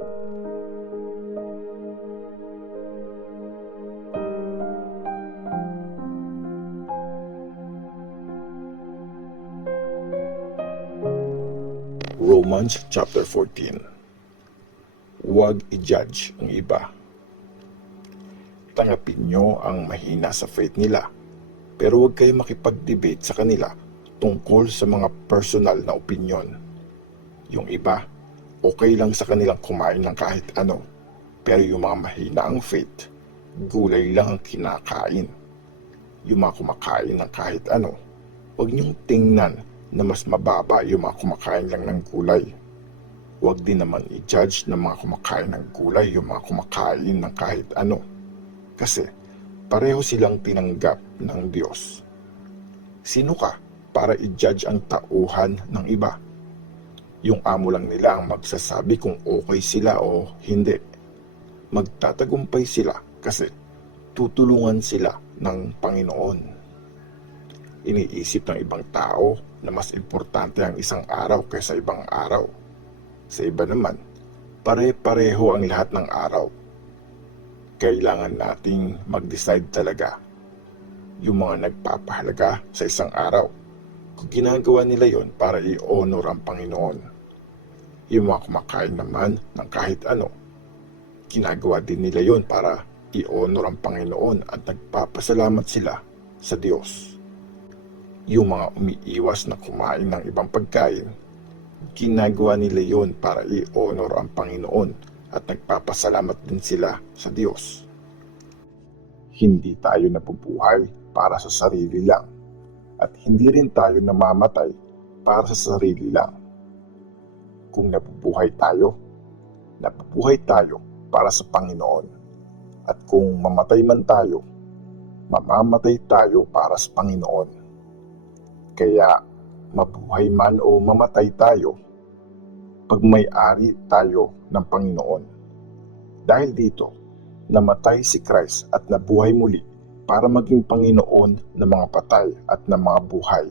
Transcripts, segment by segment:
Romans chapter 14. Huwag i-judge ang iba. Tanggapin nyo ang mahina sa faith nila, pero huwag kayo makipag-debate sa kanila tungkol sa mga personal na opinyon. Yung iba, okay lang sa kanilang kumain ng kahit ano, pero yung mga mahina ang faith, gulay lang ang kinakain. Yung mga kumakain ng kahit ano, huwag nyong tingnan na mas mababa yung mga kumakain lang ng gulay. Huwag din naman i-judge ng mga kumakain ng gulay yung mga kumakain ng kahit ano. Kasi pareho silang tinanggap ng Diyos. Sino ka para i-judge ang tauhan ng iba? Yung amo lang nila ang magsasabi kung okay sila o hindi. Magtatagumpay sila kasi tutulungan sila ng Panginoon. Iniisip ng ibang tao na mas importante ang isang araw kaysa ibang araw. Sa iba naman, pare-pareho ang lahat ng araw. Kailangan nating mag-decide talaga. Yung mga nagpapahalaga sa isang araw, kung ginagawa nila yon para i-honor ang Panginoon. Yung mga kumakain naman ng kahit ano, ginagawa din nila yon para i-honor ang Panginoon at nagpapasalamat sila sa Diyos. Yung mga umiiwas na kumain ng ibang pagkain, ginagawa nila yon para i-honor ang Panginoon at nagpapasalamat din sila sa Diyos. Hindi tayo nabubuhay para sa sarili lang at hindi rin tayo namamatay para sa sarili lang. Kung nabubuhay tayo para sa Panginoon. At kung mamatay man tayo, mamamatay tayo para sa Panginoon. Kaya mabuhay man o mamatay tayo, pagmay-ari tayo ng Panginoon. Dahil dito, namatay si Christ at nabuhay muli para maging Panginoon ng mga patay at ng mga buhay.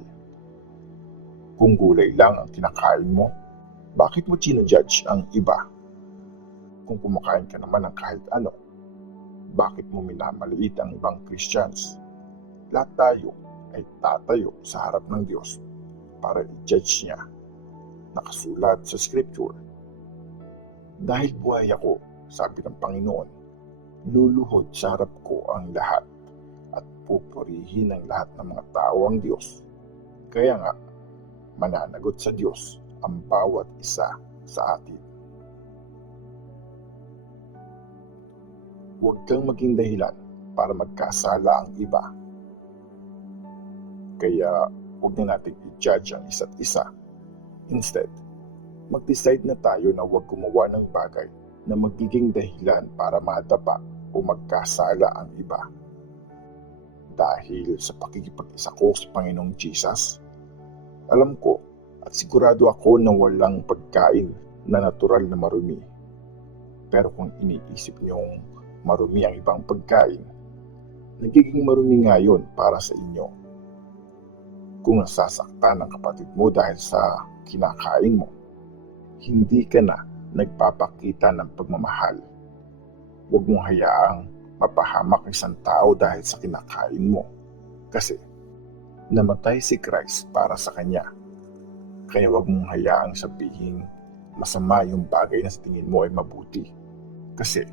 Kung gulay lang ang kinakain mo, bakit mo sinujudge ang iba? Kung kumakain ka naman ng kahit ano, bakit mo minamaliit ang ibang Christians? Lahat tayo ay tatayo sa harap ng Diyos para i-judge niya. Nakasulat sa Scripture. Dahil buhay ako, sabi ng Panginoon, luluhod sa harap ko ang lahat at pupurihin ng lahat ng mga tao ang Diyos. Kaya nga, mananagot sa Diyos ang bawat isa sa atin. Huwag kang maging dahilan para magkasala ang iba. Kaya huwag na natin i-judge ang isa't isa. Instead, mag-decide na tayo na huwag gumawa ng bagay na magiging dahilan para madapa o magkasala ang iba. Dahil sa pakikipag-isa ko sa Panginoong Jesus, alam ko at sigurado ako na walang pagkain na natural na marumi. Pero kung iniisip niyong marumi ang ibang pagkain, nagiging marumi nga yun para sa inyo. Kung nasasaktan ang kapatid mo dahil sa kinakain mo, hindi ka na nagpapakita ng pagmamahal. Huwag mong hayaang mapahamak ang isang tao dahil sa kinakain mo. Kasi namatay si Christ para sa kanya. Kaya huwag mong hayaang sabihin masama yung bagay na sa tingin mo ay mabuti. Kasi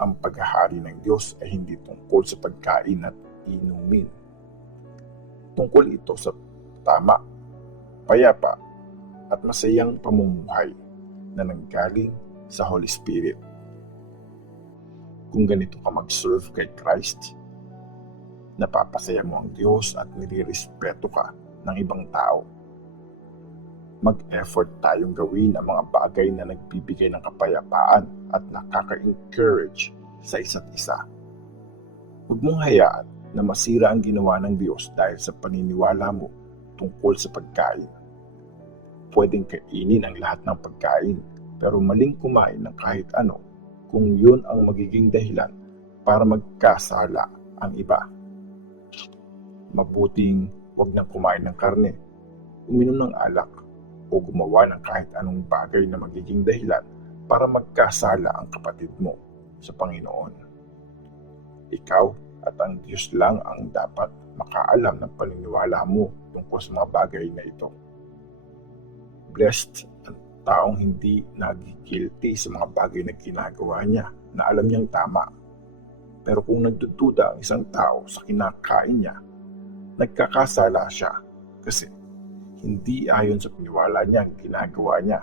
ang paghahari ng Diyos ay hindi tungkol sa pagkain at inumin. Tungkol ito sa tama, payapa, at masayang pamumuhay na nanggaling sa Holy Spirit. Kung ganito ka mag-serve kay Christ, napapasaya mo ang Diyos at nilirespeto ka ng ibang tao. Mag-effort tayong gawin ang mga bagay na nagbibigay ng kapayapaan at nakaka-encourage sa isa't isa. Huwag mong hayaan na masira ang ginawa ng Diyos dahil sa paniniwala mo tungkol sa pagkain. Pwedeng kainin ang lahat ng pagkain, pero maling kumain ng kahit ano kung yun ang magiging dahilan para magkasala ang iba. Mabuting huwag nang kumain ng karne, uminom ng alak, o gumawa ng kahit anong bagay na magiging dahilan para magkasala ang kapatid mo sa Panginoon. Ikaw at ang Diyos lang ang dapat makaalam ng paniniwala mo tungkol sa mga bagay na ito. Blessed ang taong hindi nagigilty sa mga bagay na ginagawa niya na alam niyang tama. Pero kung nagdududa ang isang tao sa kinakain niya, nagkakasala siya kasi hindi ayon sa paniniwala niya ang ginagawa niya.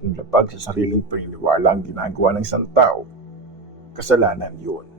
Kung labag sa sariling paniniwala ang ginagawa ng isang tao, kasalanan yun.